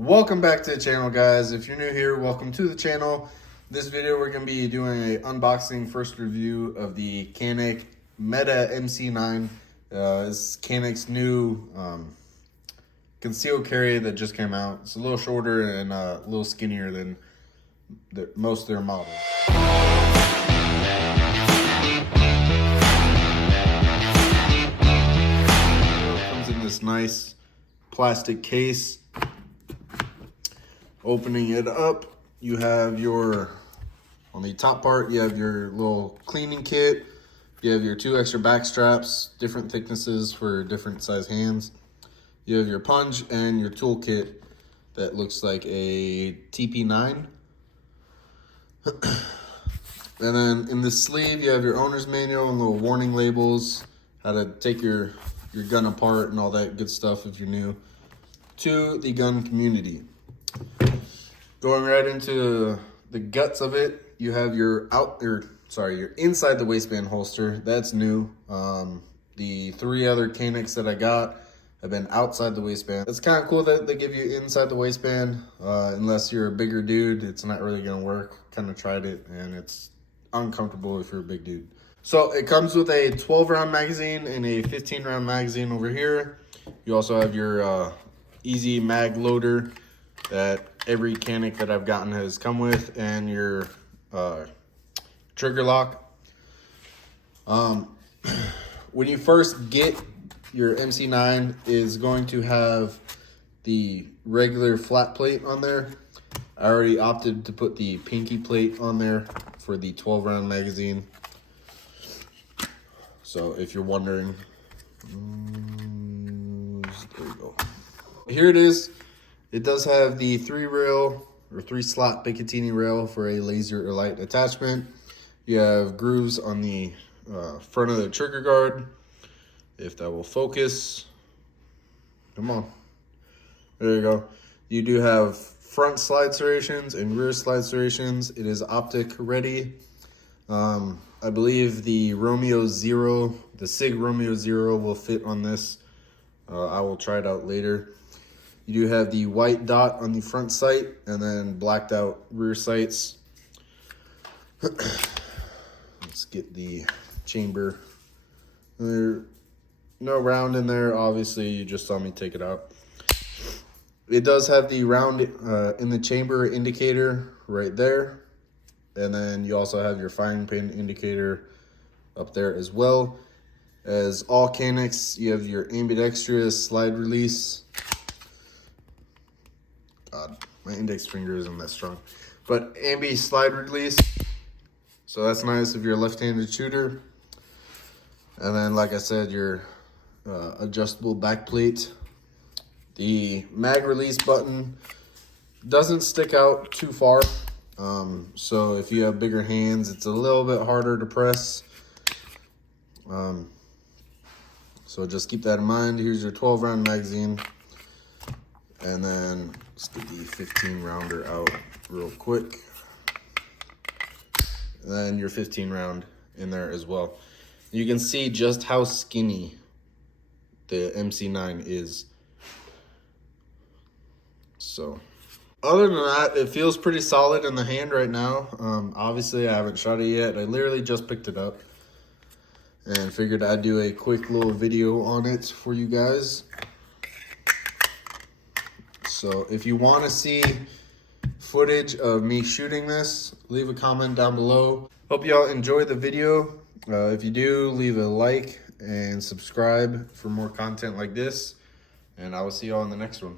Welcome back to the channel, guys. If you're new here, welcome to the channel. This video we're going to be doing a unboxing first review of the Canik Mete MC9. It's Canik's new concealed carry that just came out. It's a little shorter and a little skinnier than most of their models. It comes in this nice plastic case. Opening it up, you have on the top part, you have your little cleaning kit. You have your 2 extra back straps, different thicknesses for different size hands. You have your punch and your toolkit that looks like a TP9. And then in the sleeve, you have your owner's manual and little warning labels, how to take your gun apart and all that good stuff if you're new to the gun community. Going right into the guts of it, you have your inside the waistband holster. That's new. The 3 other Caniks that I got have been outside the waistband. It's kind of cool that they give you inside the waistband. Unless you're a bigger dude, it's not really gonna work. Kind of tried it and it's uncomfortable if you're a big dude. So it comes with a 12-round magazine and a 15-round magazine over here. You also have your easy mag loader that every Canik that I've gotten has come with, and your trigger lock. When you first get your MC9, is going to have the regular flat plate on there. I already opted to put the pinky plate on there for the 12-round magazine. So if you're wondering, there you go. Here it is. It does have the 3-slot Picatinny rail for a laser or light attachment. You have grooves on the front of the trigger guard, if that will focus. Come on. There you go. You do have front slide serrations and rear slide serrations. It is optic ready. I believe the SIG Romeo Zero will fit on this. I will try it out later. You do have the white dot on the front sight and then blacked out rear sights. Let's get the chamber. There's no round in there. Obviously, you just saw me take it out. It does have the round in the chamber indicator right there. And then you also have your firing pin indicator up there as well. As all Caniks, you have your ambidextrous slide release. God, my index finger isn't that strong. But ambi slide release. So that's nice if you're a left-handed shooter. And then, like I said, your adjustable back plate. The mag release button doesn't stick out too far. So if you have bigger hands, it's a little bit harder to press. So just keep that in mind. Here's your 12-round magazine. And then let's get the 15-rounder out real quick. And then your 15-round in there as well. You can see just how skinny the MC9 is. So, other than that, it feels pretty solid in the hand right now. Obviously, I haven't shot it yet. I literally just picked it up and figured I'd do a quick little video on it for you guys. So if you want to see footage of me shooting this, leave a comment down below. Hope y'all enjoy the video. If you do, leave a like and subscribe for more content like this. And I will see y'all in the next one.